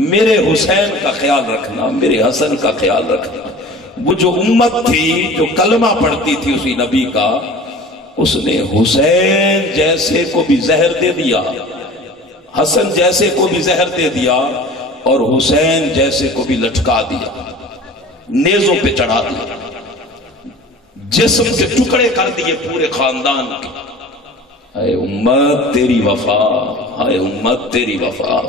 میرے حسین کا خیال رکھنا، میرے حسن کا خیال رکھنا۔ وہ جو امت تھی جو کلمہ پڑھتی تھی اسی نبی کا، اس نے حسین جیسے کو بھی زہر دے دیا، حسن جیسے کو بھی زہر دے دیا، اور حسین جیسے کو بھی لٹکا دیا، نیزوں پہ چڑھا دیا، جسم کے ٹکڑے کر دیے پورے خاندان کے۔ اے امت تیری وفا، اے امت تیری وفا۔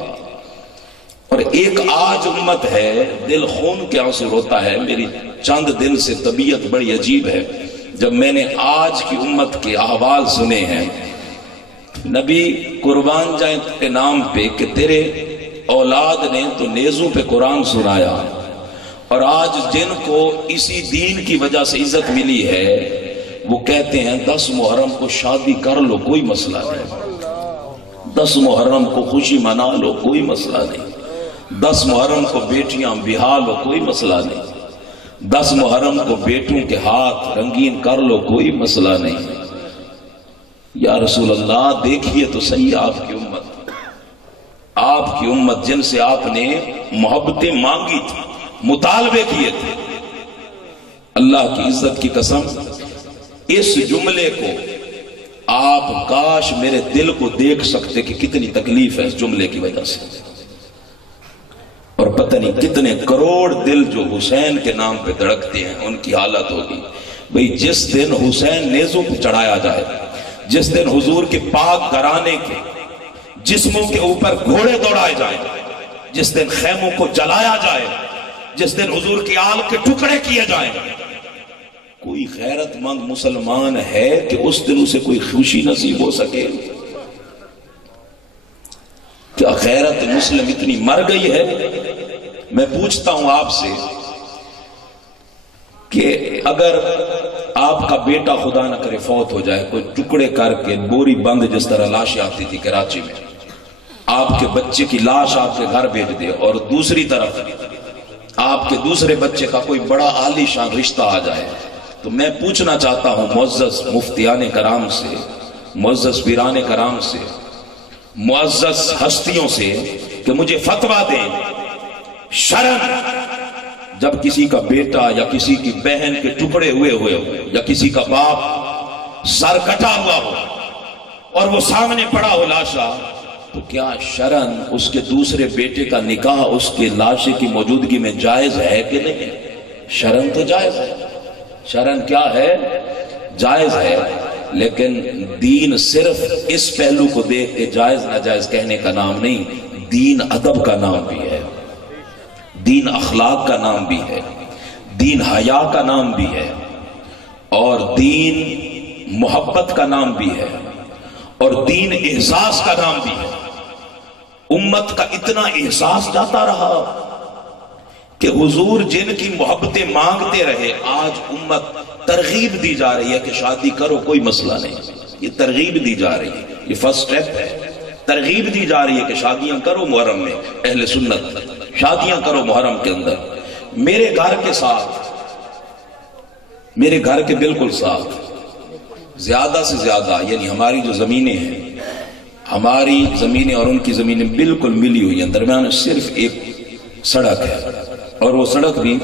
اور ایک آج امت ہے، دل خون کے آنسو روتا ہے۔ میری چند دن سے طبیعت بڑی عجیب ہے، جب میں نے آج کی امت کے احوال سنے ہیں۔ نبی قربان جائیں کے نام پہ کہ تیرے اولاد نے تو نیزوں پہ قرآن سنایا، اور آج جن کو اسی دین کی وجہ سے عزت ملی ہے وہ کہتے ہیں 10 محرم کو شادی کر لو کوئی مسئلہ نہیں، 10 محرم کو خوشی منا لو کوئی مسئلہ نہیں، 10 محرم کو بیٹیاں بہا لو کوئی مسئلہ نہیں، 10 محرم کو بیٹوں کے ہاتھ رنگین کر لو کوئی مسئلہ نہیں۔ یا رسول اللہ دیکھیے تو صحیح آپ کی امت جن سے آپ نے محبتیں مانگی تھی، مطالبے کیے تھے، اللہ کی عزت کی قسم اس جملے کو آپ کاش میرے دل کو دیکھ سکتے کہ کتنی تکلیف ہے اس جملے کی وجہ سے، اور پتہ نہیں کتنے کروڑ دل جو حسین کے نام پہ دھڑکتے ہیں ان کی حالت ہوگی۔ بھئی جس دن حسین نیزوں پہ چڑھایا جائے، جس دن حضور کے پاک گھرانے کے جسموں کے اوپر گھوڑے دوڑائے جائیں، جس دن خیموں کو جلایا جائے، جس دن حضور کی آل کے ٹکڑے کیے جائیں، کوئی غیرت مند مسلمان ہے کہ اس دن اسے کوئی خوشی نصیب ہو سکے؟ کیا غیرت مسلم اتنی مر گئی ہے؟ میں پوچھتا ہوں آپ سے کہ اگر آپ کا بیٹا خدا نہ کرے فوت ہو جائے، کوئی ٹکڑے کر کے بوری بند جس طرح لاشیں آتی تھی کراچی میں، آپ کے بچے کی لاش آپ کے گھر بھیج دے، اور دوسری طرف آپ کے دوسرے بچے کا کوئی بڑا عالی شان رشتہ آ جائے، تو میں پوچھنا چاہتا ہوں معزز مفتیان کرام سے، معزز پیران کرام سے، معزز ہستیوں سے کہ مجھے فتویٰ دیں، شرعاً جب کسی کا بیٹا یا کسی کی بہن کے ٹکڑے ہوئے ہو یا کسی کا باپ سر کٹا ہوا ہو اور وہ سامنے پڑا ہو لاشا، تو کیا شرعاً اس کے دوسرے بیٹے کا نکاح اس کے لاشے کی موجودگی میں جائز ہے کہ نہیں؟ شرعاً تو جائز ہے، شرعاً کیا ہے؟ جائز ہے، لیکن دین صرف اس پہلو کو دیکھ کے جائز ناجائز کہنے کا نام نہیں، دین ادب کا نام بھی ہے، دین اخلاق کا نام بھی ہے، دین حیا کا نام بھی ہے، اور دین محبت کا نام بھی ہے، اور دین احساس کا نام بھی ہے۔ امت کا اتنا احساس جاتا رہا کہ حضور جن کی محبتیں مانگتے رہے، آج امت ترغیب دی جا رہی ہے کہ شادی کرو کوئی مسئلہ نہیں، یہ ترغیب دی جا رہی ہے، یہ فرسٹ سٹیپ ہے، ترغیب دی جا رہی ہے کہ شادیاں کرو محرم میں، اہل سنت شادیاں کرو محرم کے اندر۔ میرے گھر کے ساتھ، میرے گھر کے بالکل ساتھ زیادہ سے زیادہ، یعنی ہماری جو زمینیں ہیں، ہماری زمینیں اور ان کی زمینیں بالکل ملی ہوئی ہیں، درمیان صرف ایک سڑک ہے، اور وہ سڑک بھی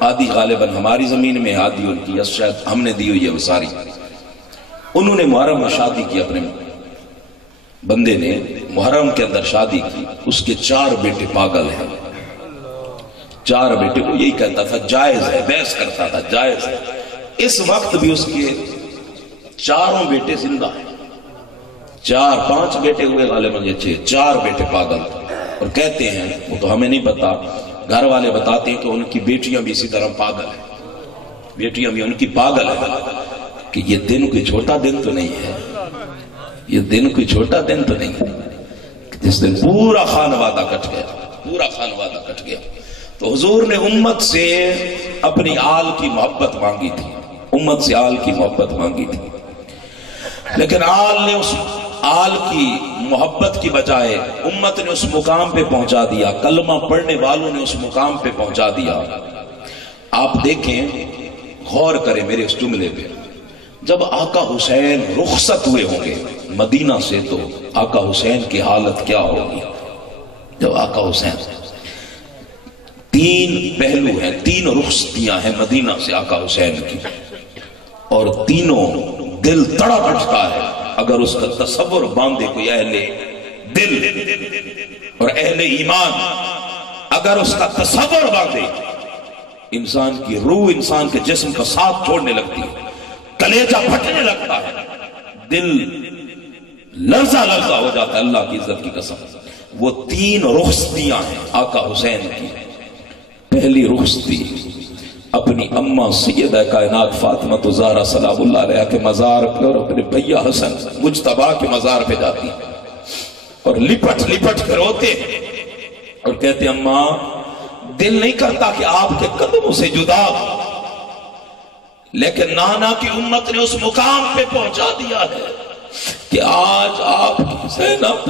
آدھی غالباً ہماری زمین میں، آدھی ان کی، شاید ہم نے دی ہوئی ہے وہ ساری۔ انہوں نے محرم میں شادی کی، اپنے بندے نے محرم کے اندر شادی کی، اس کے 4 بیٹے پاگل ہیں، 4 بیٹے، وہ یہی کہتا تھا جائز ہے، بحث کرتا تھا جائز ہے۔ اس وقت بھی اس کے 4 بیٹے زندہ ہیں، 4-5 بیٹے ہوئے غالباً، یہ 4 بیٹے پاگل تھے، اور کہتے ہیں، وہ تو ہمیں نہیں پتا، گھر والے بتاتے ہیں کہ ان کی بیٹیاں بھی اسی طرح پاگل ہیں، بیٹیاں بھی ان کی پاگل ہیں، کہ یہ دن کوئی چھوٹا دن تو نہیں ہے، یہ دن کوئی چھوٹا دن تو نہیں ہے، جس دن پورا خانوادہ کٹ گیا، پورا خانوادہ کٹ گیا۔ تو حضور نے امت سے اپنی آل کی محبت مانگی تھی، امت سے آل کی محبت مانگی تھی، لیکن آل نے اس آل کی محبت کی بجائے امت نے اس مقام پہ پہنچا دیا، کلمہ پڑھنے والوں نے اس مقام پہ پہنچا دیا۔ آپ دیکھیں، غور کریں میرے اس جملے پہ، جب آقا حسین رخصت ہوئے ہوں گے مدینہ سے، تو آقا حسین کی حالت کیا ہوگی؟ جب آقا حسین तीन पहलू हैं, तीन रुखसतियां हैं मदीना से आका हुसैन की, और तीनों दिल तड़प उठता है अगर उसका तसव्वुर बांधे कोई अहले दिल और अहले ईमान, अगर उसका तसव्वुर बांधे, इंसान की रूह इंसान के जिस्म का साथ छोड़ने लगती है, कलेजा फटने लगता है, दिल लर्जा लर्जा हो जाता है। अल्लाह की इज्जत की कसम, वो तीन रुखसतियां हैं आका हुसैन की। पहली रुखसती अपनी अम्मा सैयदा कायनात फातिमा ज़हरा सलामुल्लाह अलैहा के मज़ार पे और अपने भैया हसन मुज्तबा के मज़ार पे जाती और लिपट लिपट कर रोते और कहते अम्मा दिल नहीं करता कि आपके कदमों से जुदा, लेकिन नाना की उम्मत ने उस मुकाम पे पहुंचा दिया है कि आज आपकी ज़ैनब,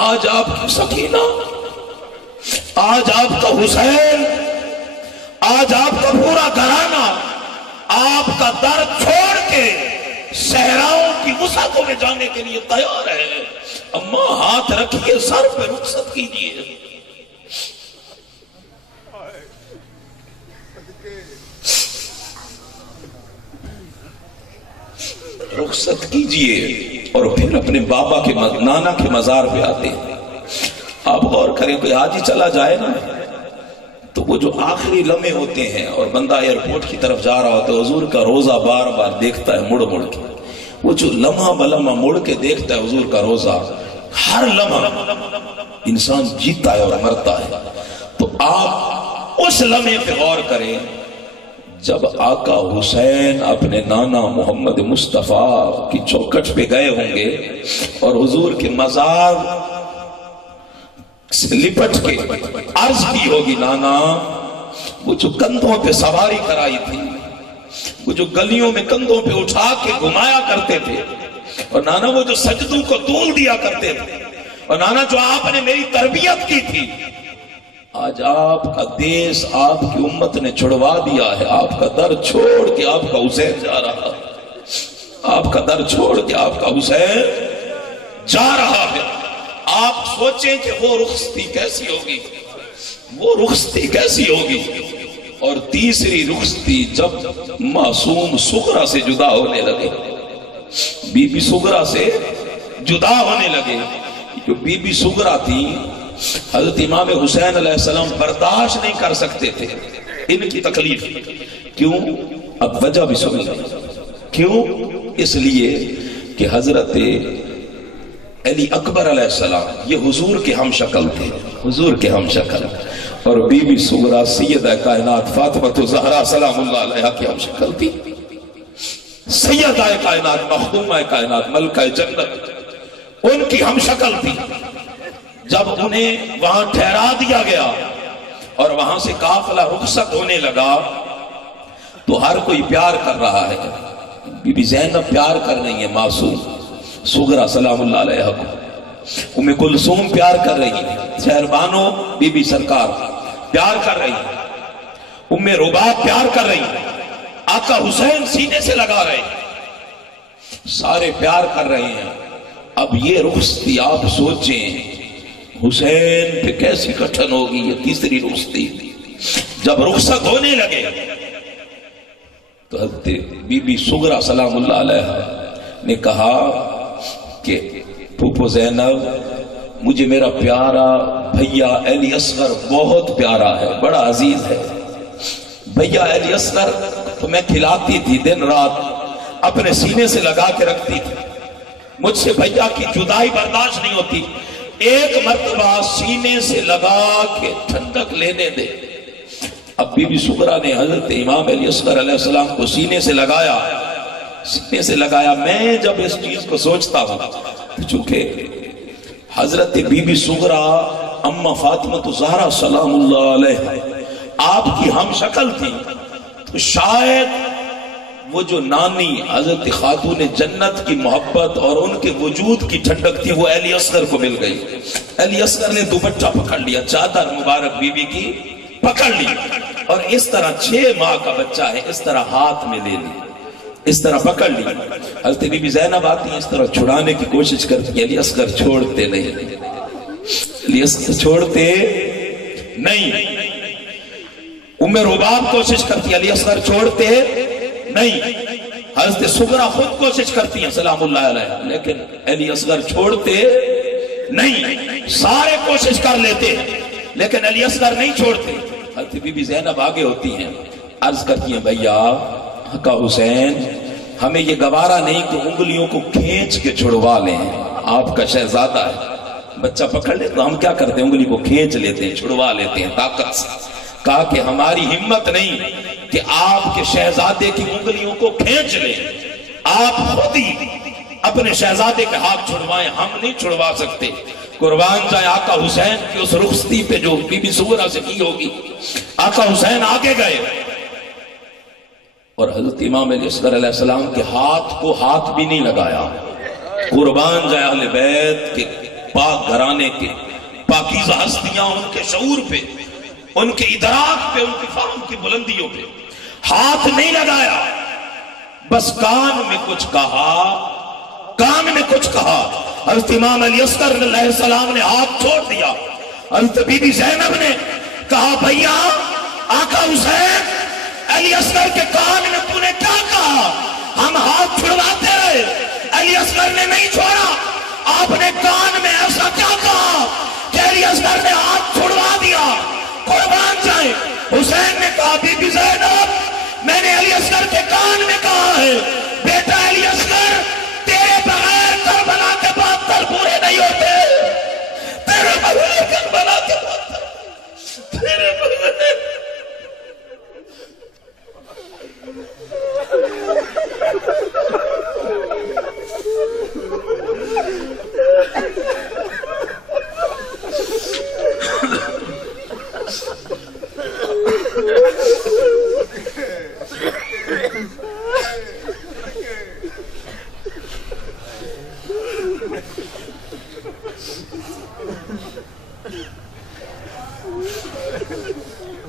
आज आपकी सकीना, आज आपका हुसैन, आज आपका पूरा घराना आपका दर छोड़ के सहराओं की वसातों में जाने के लिए तैयार है। अम्मा हाथ रखिए, सर पे रुखसत कीजिए। रुखसत कीजिए और फिर अपने बाबा के नाना के मजार पे आते हैं। आप गौर करें, कोई हाजी चला जाए ना तो वो जो आखिरी लम्हे होते हैं और बंदा एयरपोर्ट की तरफ जा रहा होता है, हुजूर का रोजा बार बार देखता है मुड़ मुड़ के, वो जो लम्हा बलम्हा मुड़ के देखता है हुजूर का रोजा, हर लम्हा इंसान जीता है और मरता है। तो आप उस लम्हे पे गौर करें जब आका हुसैन अपने नाना मोहम्मद मुस्तफा की चौखट पे गए होंगे और हुजूर के मजार से लिपट के अर्ज की होगी, नाना वो जो कंधों पे सवारी कराई थी, वो जो गलियों में कंधों पे उठा के घुमाया करते थे, और नाना वो जो सजदों को तोड़ दिया करते थे, और नाना जो आपने मेरी तरबियत की थी, आज आपका देश आपकी उम्मत ने छुड़वा दिया है। आपका दर छोड़ के आपका हुसैन जा रहा है, आपका दर छोड़ के आपका हुसैन जा रहा है। आप सोचें कि वो रुखसती कैसी होगी, वो रुखसती कैसी होगी। और तीसरी रुखसती जब मासूम सुगरा से जुदा होने लगे, बीबी सुगरा से जुदा होने लगे। जो बीबी सुगरा थी, हजरत इमाम हुसैन अलैहिस्सलाम बर्दाश्त नहीं कर सकते थे इनकी तकलीफ। क्यों? अब वजह भी सुन लो क्यों। इसलिए कि हजरत अली अकबर अलैहिस्सलाम ये हुजूर के हम शक्ल थे, हुजूर के हम शक्ल, और बीबी सुगरा सैयदा कायनात फातिमा ज़हरा सलामुल्लाह अलैहा की हम शक्ल थी। सैयदा कायनात मखदूमा कायनात मलका जन्नत उनकी हम शक्ल थी। जब उन्हें वहां ठहरा दिया गया और वहां से काफिला रुखसत होने लगा तो हर कोई प्यार कर रहा है। बीबी ज़ैनब प्यार कर रही है मासूम सुगरा सलामुल्लाह अलैहा को, उम्मे कुलसूम प्यार कर रही है, शहरबानो बीबी सरकार प्यार कर रही है, उम्मे रुबाब प्यार कर रही है, आका हुसैन सीने से लगा रहे, सारे प्यार कर रहे हैं। अब ये रुखसती आप सोचें हुसैन पे कैसी कठिन होगी ये तीसरी रुखसती। जब रुखसत होने लगे तो हज़रत बीबी सुगरा सलामुल्लाह अलैहा ने कहा कि फूफो ज़ैनब, मुझे मेरा प्यारा भैया अली असगर बहुत प्यारा है, बड़ा अजीज है। भैया अली असगर तो मैं खिलाती थी, दिन रात अपने सीने से लगा के रखती थी, मुझसे भैया की जुदाई बर्दाश्त नहीं होती। एक मर्तबा सीने से लगा के ठंडक लेने दे। अब बीबी सुगरा ने हजरत इमाम अली असगर अलैहिस्सलाम को सीने से लगाया, सीने से लगाया। मैं जब इस चीज को सोचता हूं तो चूंकि हजरत बीबी सुगरा अम्मा फातिमा ज़हरा सलामुल्लाह अलैहा आपकी हम शक्ल थी, तो शायद वो जो नानी हजरत खातून जन्नत की मोहब्बत और उनके वजूद की ठंडक थी वो अली असगर को मिल गई। अली असगर ने दुपट्टा पकड़ लिया, चादर मुबारक बीबी की पकड़ ली, और इस तरह 6 माह का बच्चा है, इस तरह हाथ में ले ली, इस तरह पकड़ ली। हजरत बीबी ज़ैनब आती है, इस तरह छुड़ाने की कोशिश करती है, अली असगर छोड़ते नहीं, अली असगर छोड़ते नहीं। उम्मे रुबाब कोशिश करती, अली असगर छोड़ते नहीं। हज़रत सुगरा खुद कोशिश करती हैं सलामुल्लाह अलैहा, लेकिन अली असगर छोड़ते नहीं। सारे कोशिश कर लेते हैं लेकिन अली असगर नहीं छोड़ते। हज़रत बीबी ज़ैनब आगे होती हैं, अर्ज करती हैं, भैया हका हुसैन, हमें ये गवारा नहीं कि उंगलियों को खींच के छुड़वा लें, आपका शहजादा है, बच्चा पकड़ ले तो हम क्या करते हैं, उंगली को खींच लेते हैं, छुड़वा लेते हैं ताकत से। कहा कि हमारी हिम्मत नहीं कि आपके शहजादे की उंगलियों को खींच ले, आप खुद ही अपने शहजादे के हाथ छुड़वाएं, हम नहीं छुड़वा सकते। कुर्बान जाए आका हुसैन की उस रुखसती पे जो बीबी सुगरा से की होगी। आका हुसैन आगे गए और हजरत इमाम असगर अलैहिस्सलाम के हाथ को हाथ भी नहीं लगाया। कुर्बान जाए अहले बैत के पाक घराने के पाकीज़ा हस्तियां, उनके शऊर पे, उनके इदराक पे, उनकी फाहम की बुलंदियों पे हाथ नहीं लगाया, बस कान में कुछ कहा, कान में कुछ कहा। हज़रत इमाम अली असगर अलैहिस्सलाम ने हाथ छोड़ दिया। हज़रत बीबी ज़ैनब ने कहा, भैया आका हुसैन, अली असगर के कान में तूने क्या कहा? हम हाथ छुड़वाते रहे, अली असगर ने नहीं छोड़ा। आपने कान में ऐसा क्या कहा कि अली असगर ने हाथ छुड़वा दिया? कुर्बान जाए, हुसैन ने कहा, बीबी ज़ैनब, मैंने अली असगर के कान में कहा है, बेटा अली असगर, तेरे बगैर करबला के पत्थर पूरे नहीं होते, तेरे बगैर करबला के पत्थर, तेरे बगैर।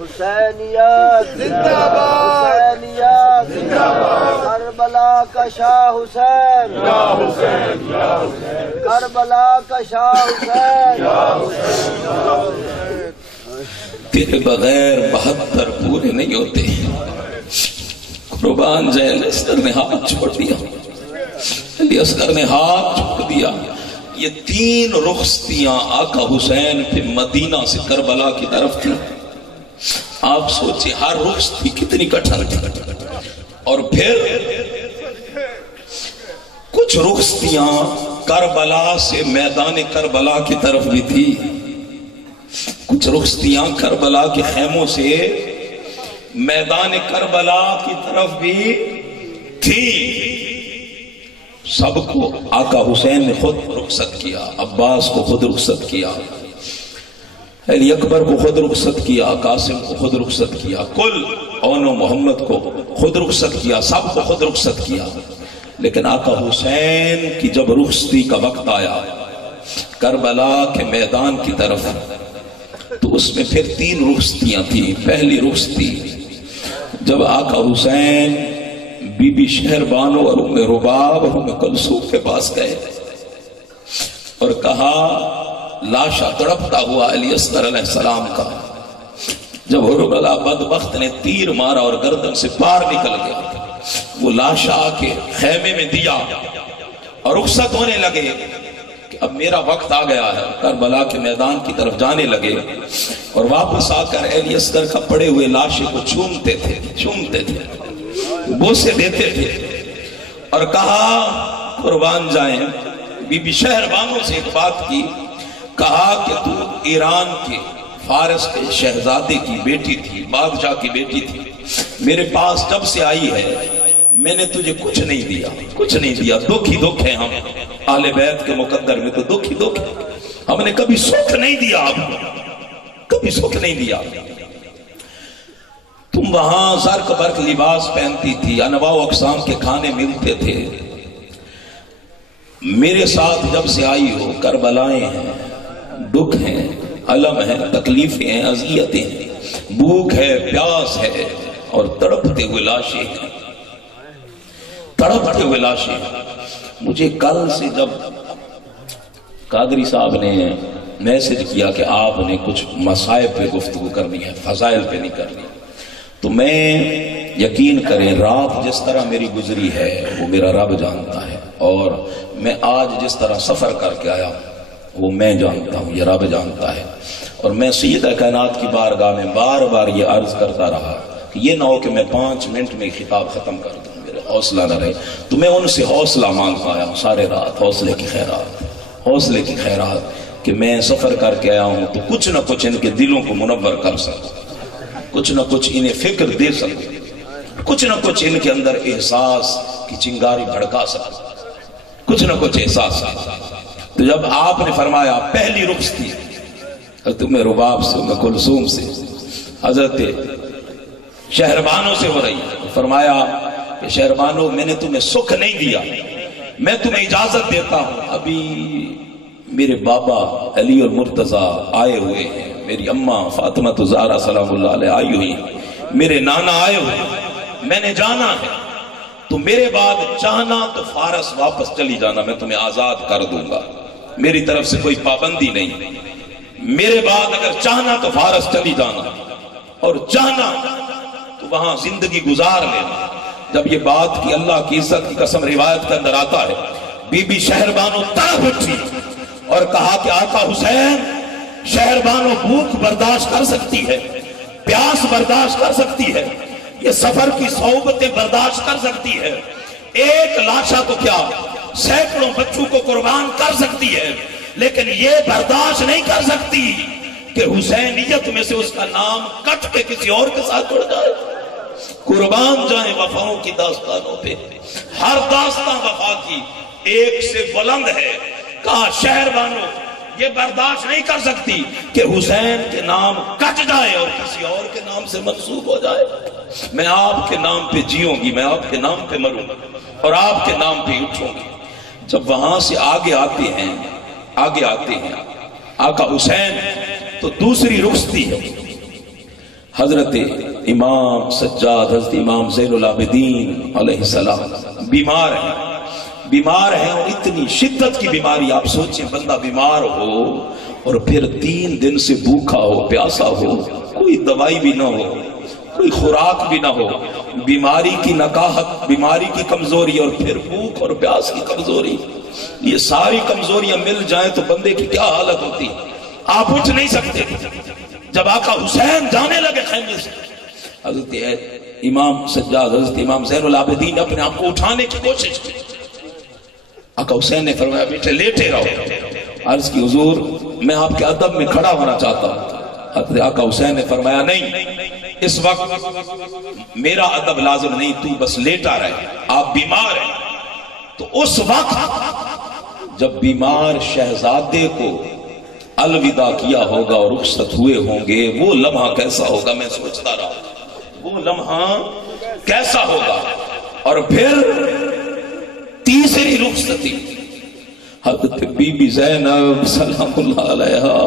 हुसैनियत जिंदाबाद, हुसैनियत जिंदाबाद, करबला का शाह हुसैन, या हुसैन, या हुसैन, करबला का शाह हुसैन, या हुसैन, या हुसैन। तेरे बगैर 72 पूरे नहीं होते। कुर्बान जाए, अली असगर ने हाथ छोड़ दिया, अली असगर ने हाथ छोड़ दिया। ये 3 रुखसतियां आका हुसैन पे मदीना से करबला की तरफ थी। आप सोचिए हर रुखसती कितनी कठिन थी। और फिर कुछ रुखसतियां करबला से मैदान करबला की तरफ भी थी, कुछ रुखसतियां करबला के खेमों से मैदान करबला की तरफ भी थी। सबको आका हुसैन ने खुद रुखसत किया, अब्बास को खुद रुखसत किया, अली अकबर को खुद रुखसत किया, कासिम को खुद रुखसत किया, कुल औनो मोहम्मद को खुद रुखसत किया, सबको खुद रुखसत किया। लेकिन आका हुसैन की जब रुखसती का वक्त आया करबला के मैदान की तरफ, तो उसमें फिर 3 रुखसतियां थी। पहली रुखसती जब आका हुसैन बीबी शहरबानो और उम्मे रुबाब और उम्मे कुलसूम के पास गए और कहा, लाशा तड़पता हुआ अली असगर अलैहिस्सलाम का, जब हुरमला बदबख्त ने तीर मारा और गर्दन से पार निकल गया, वो लाशा आके खेमे में दिया और रुखसत होने लगे कि अब मेरा वक्त आ गया है। करबला के मैदान की तरफ जाने लगे और वापस आकर अली असगर का पड़े हुए लाशे को चूमते थे, बोसे देते थे और कहा, कुर्बान जाए, बीबी शहरबानों से एक बात की, कहा कि तू ईरान के फारस के शहजादे की बेटी थी, बादशाह की बेटी थी, मेरे पास जब से आई है मैंने तुझे कुछ नहीं दिया, कुछ नहीं दिया। दुख ही दुख है, हम आले बैत के मुकद्दर में तो दुख ही दुख है, हमने कभी सुख नहीं दिया, आपको कभी सुख नहीं दिया। तुम वहां ज़र्क बर्क लिबास पहनती थी, अनवा अक़साम के खाने मिलते थे, मेरे साथ जब से आई हो करबलाएं हैं, दुख हैं, अलम है, तकलीफें हैं, अज़ियतें हैं, भूख है, प्यास है और तड़पते हुए लाशें, तड़पते हुए लाशें। मुझे कल से जब कादरी साहब ने मैसेज किया कि आपने कुछ मसाइब पे गुफ्तगू करनी है, फजाइल पे नहीं करनी, تو میں یقین کریں رات جس طرح میری گزری ہے وہ میرا رب جانتا ہے، اور میں آج جس طرح سفر کر کے آیا وہ میں جانتا ہوں، یہ رب جانتا ہے۔ اور میں سیدہ کائنات کی بارگاہ میں بار بار یہ عرض کرتا رہا کہ یہ نہ ہو کہ میں 5 منٹ میں خطاب ختم کر دوں، میرے حوصلہ نہ رہے، تو میں ان سے حوصلہ مانگتا آیا ہوں سارے رات، حوصلے کی خیرات کہ میں سفر کر کے آیا ہوں تو کچھ نہ کچھ ان کے دلوں کو منور کر سکوں، کچھ نہ کچھ انہیں فکر دے سکوں، کچھ نہ کچھ ان کے اندر احساس کی چنگاری بھڑکا سکوں، کچھ نہ کچھ احساس۔ تو جب آپ نے فرمایا پہلی رخصتی حضرت ام رباب سے، ام کلثوم سے، حضرت شہربانو سے ہو رہی ہے، فرمایا کہ شہربانو میں نے تمہیں سکھ نہیں دیا، میں تمہیں اجازت دیتا ہوں، ابھی میرے بابا علی المرتضی آئے ہوئے ہیں، میری اماں فاطمہ الزہرا سلام اللہ علیہ آئی ہوئی ہیں، میرے نانا آئے ہوئے ہیں، میں نے جانا ہے، تو میرے بعد چاہنا تو فارس واپس چلی جانا، میں تمہیں آزاد کر دوں گا، میری طرف سے کوئی پابندی نہیں، میرے بعد اگر چاہنا تو فارس چلی جانا، اور چاہنا تو وہاں زندگی گزار لینا۔ جب یہ بات کی اللہ کی عزت کی قسم روایت کے اندر آتا ہے، بی بی شہربانو تڑپ اٹھی اور کہا کہ آقا حسین، شہربانو بھوک برداشت کر سکتی ہے، پیاس برداشت کر سکتی ہے، یہ سفر کی صحبتیں برداشت کر سکتی ہے، ایک لاشا تو کیا سینکڑوں بچوں کو قربان کر سکتی ہے، لیکن یہ برداشت نہیں کر سکتی کہ حسینیت میں سے اس کا نام کٹ کے کسی اور کے ساتھ جڑ جائے۔ قربان جائیں وفاؤں کی داستانوں پہ، ہر داستان وفا کی ایک سے بلند ہے۔ کہا شہربانو یہ برداشت نہیں کر سکتی کہ حسین کے نام کٹ جائے اور کسی اور کے نام سے منسوب ہو جائے، میں آپ کے نام پہ جیوں گی، میں آپ کے نام پہ مروں گی اور آپ کے نام پہ اٹھوں گی۔ جب وہاں سے آگے آتے ہیں آقا حسین، تو دوسری رخصتی ہے، حضرت امام سجاد، حضرت امام زین العابدین علیہ السلام بیمار ہیں اور اتنی شدت کی بیماری، آپ سوچیں بندہ بیمار ہو اور پھر 3 دن سے بھوکا ہو، پیاسا ہو، کوئی دوائی بھی نہ ہو، کوئی خوراک بھی نہ ہو، بیماری کی نکاہت، بیماری کی کمزوری اور پھر بھوک اور پیاس کی کمزوری، یہ ساری کمزوریاں مل جائیں تو بندے کی کیا حالت ہوتی، آپ اٹھ نہیں سکتے۔ جب آقا حسین جانے لگے خیمے سے، حضرت امام سجاد، حضرت امام زین العابدین نے اپنے آپ کو اٹھانے کی کوشش کی، آقا حسین نے فرمایا بیٹے لیٹے رہو، عرض کی حضور میں آپ کے ادب میں کھڑا ہونا چاہتا ہوں، حضرت آقا حسین نے فرمایا نہیں، اس وقت میرا ادب لازم نہیں، تو بس لیٹا رہے، آپ بیمار ہیں۔ تو اس وقت جب بیمار شہزادے کو الوداع کیا ہوگا اور رخصت ہوئے ہوں گے، وہ لمحہ کیسا ہوگا، میں سوچتا رہا وہ لمحہ کیسا ہوگا۔ اور پھر تیسری رخصتی، حضرت بی بی زینب سلام اللہ علیہا